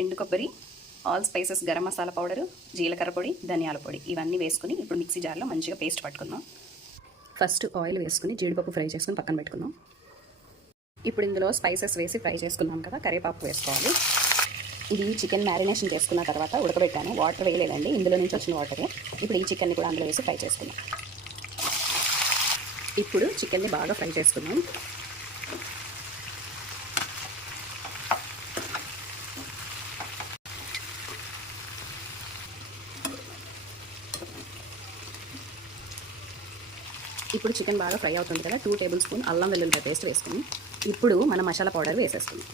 ఎండు కొబ్బరి, all spices, garam masala powder, జీలకర్ర పొడి, ధనియాల పొడి ఇవన్నీ వేసుకుని ఇప్పుడు మిక్సీ జార్లో మంచిగా పేస్ట్ పట్టుకుందాం. ఫస్ట్ ఆయిల్ వేసుకుని జీడిపప్పు ఫ్రై చేసుకుని పక్కన పెట్టుకుందాం. ఇప్పుడు ఇందులో స్పైసెస్ వేసి ఫ్రై చేసుకున్నాం కదా, కరివేపాకు వేసుకోవాలి. ఇది చికెన్ మ్యారినేషన్ చేసుకున్న తర్వాత ఉడకబెట్టాను, వాటర్ వేయలేదండి, ఇందులో నుంచి వచ్చిన వాటరే. ఇప్పుడు ఈ చికెన్ని కూడా అందులో వేసి ఫ్రై చేసుకుందాం. ఇప్పుడు చికెన్ని బాగా ఫ్రై చేసుకుందాం. ఇప్పుడు చికెన్ బాగా ఫ్రై అవుతుంది కదా, 2 టేబుల్ స్పూన్ అల్లం వెల్లుల్లిపాయ పేస్ట్ వేసుకుని ఇప్పుడు మన మసాలా పౌడర్ వేసేసుకుందాం.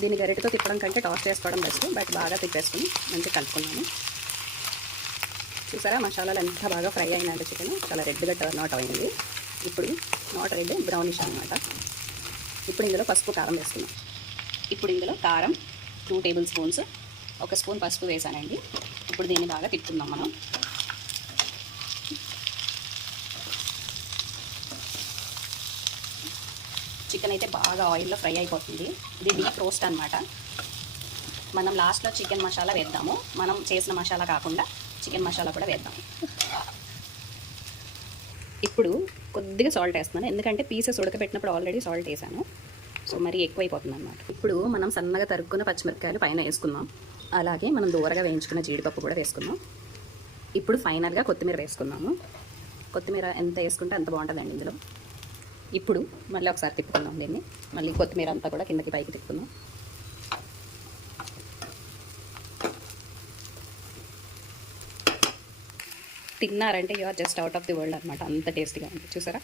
దీన్ని గరిటెతో తిప్పడం కంటే టాస్ చేసుకోవడం బెస్ట్, బట్ బాగా తిప్పేసుకుని మంచిగా కలుపుకున్నాము. చూసారా మసాలాలు ఎంత బాగా ఫ్రై అయినట్టు, చికెన్ చాలా రెడ్గా టర్న్ అవుట్ అయింది. ఇప్పుడు నాట్ రెడ్, బ్రౌనిష్ అనమాట. ఇప్పుడు ఇందులో పసుపు, కారం వేసుకున్నాం. ఇప్పుడు ఇందులో కారం 2 టేబుల్ స్పూన్స్, 1 స్పూన్ పసుపు వేసానండి. ఇప్పుడు దీన్ని బాగా తిప్పుకుందాం మనం. చికెన్ అయితే బాగా ఆయిల్లో ఫ్రై అయిపోతుంది. ఇది డీప్ రోస్ట్ అనమాట. మనం లాస్ట్లో చికెన్ మసాలా వేద్దాము, మనం చేసిన మసాలా కాకుండా చికెన్ మసాలా కూడా వేద్దాము. ఇప్పుడు కొద్దిగా సాల్ట్ వేస్తున్నాను, ఎందుకంటే పీసెస్ ఉడకబెట్టినప్పుడు ఆల్రెడీ సాల్ట్ వేసాను, సో మరీ ఎక్కువైపోతుంది అనమాట. ఇప్పుడు మనం సన్నగా తరుక్కున్న పచ్చిమిరపకాయలు పైన వేసుకుందాం. అలాగే మనం దూరగా వేయించుకున్న జీడిపప్పు కూడా వేసుకుందాం. ఇప్పుడు ఫైనల్గా కొత్తిమీర వేసుకుందాము. కొత్తిమీర ఎంత వేసుకుంటే అంత బాగుంటుందండి ఇందులో. ఇప్పుడు మళ్ళీ ఒకసారి తిప్పుకుందాం దీన్ని, మళ్ళీ కొత్తిమీర అంతా కూడా కిందకి పైకి తిప్పుకుందాం. తిన్నారంటే you are just out of the world అనమాట, అంత టేస్టీగా ఉంది చూసారా.